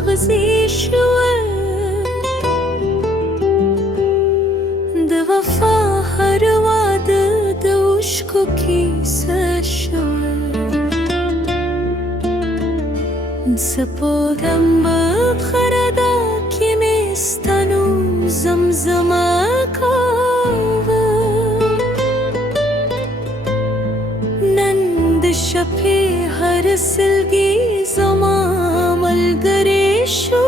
مغزي شوى د وفا هر واده د اوښکو کیسه شوه زه پوهېدم بخرده کې مې ستا نوم زمزمه کاوه نن د شپې هر سلګي زما ملګری شو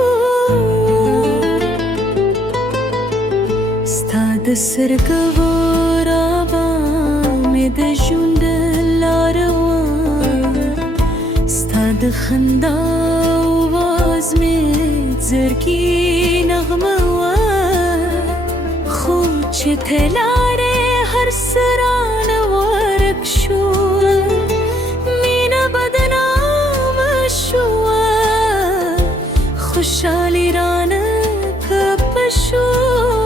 ستا د سترګو رابه مې د ژوند لاره وه ستا د خندا اواز مې زړګي نغمه وه خو چې ته لاړې هر څه رانه ورک شوه مینه بدنامه شوه خوشحالي رانه کپه شوه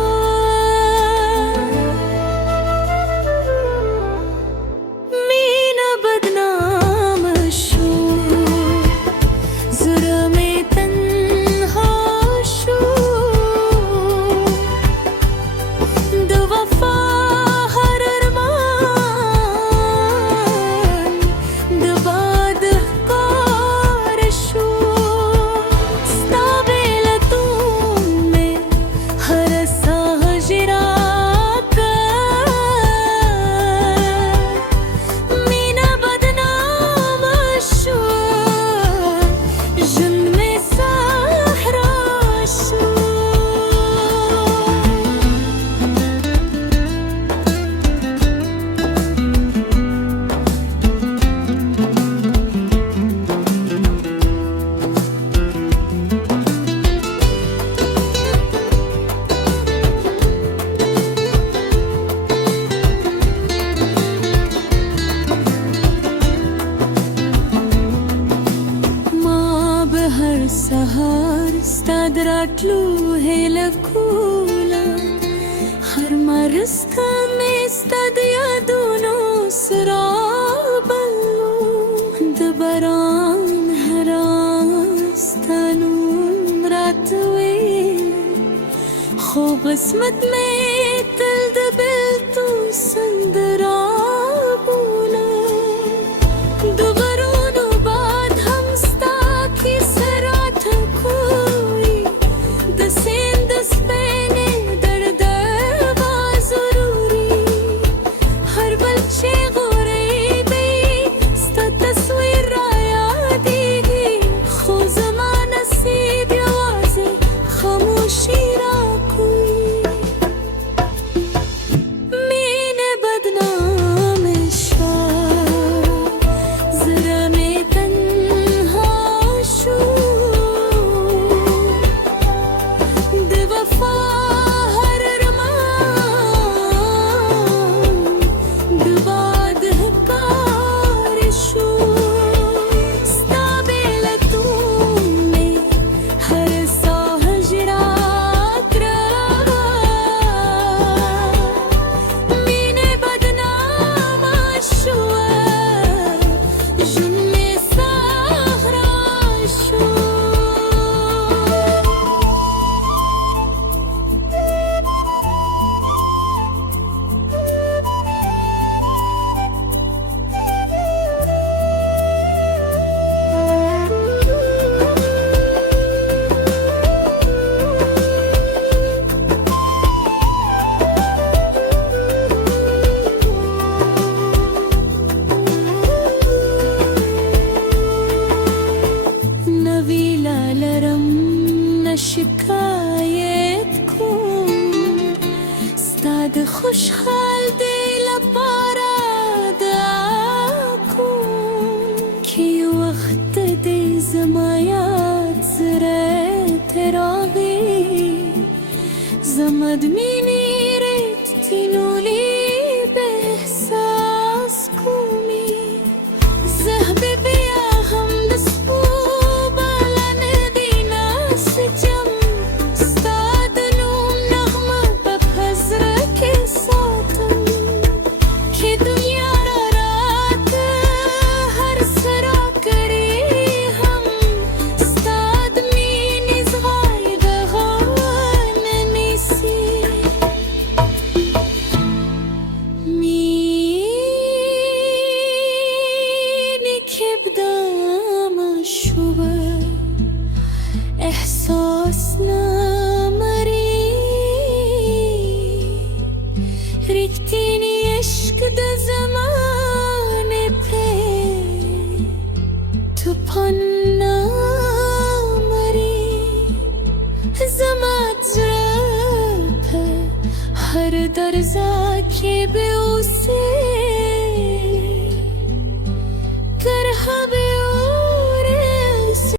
سهار ستا د راتلو هیله کوله هر مرسته مې ستا د یادونو سره بلو د باران هره ستا نوم راته ویل خو قسمت مې تل د بېلتون سندره بوله د غرونو باد هم ستا کیسه شکایت کوم ستا د خوشحال دی لپاره دعا کوم که یو وخت دی زما یاد زړه ته راغی زما د مینې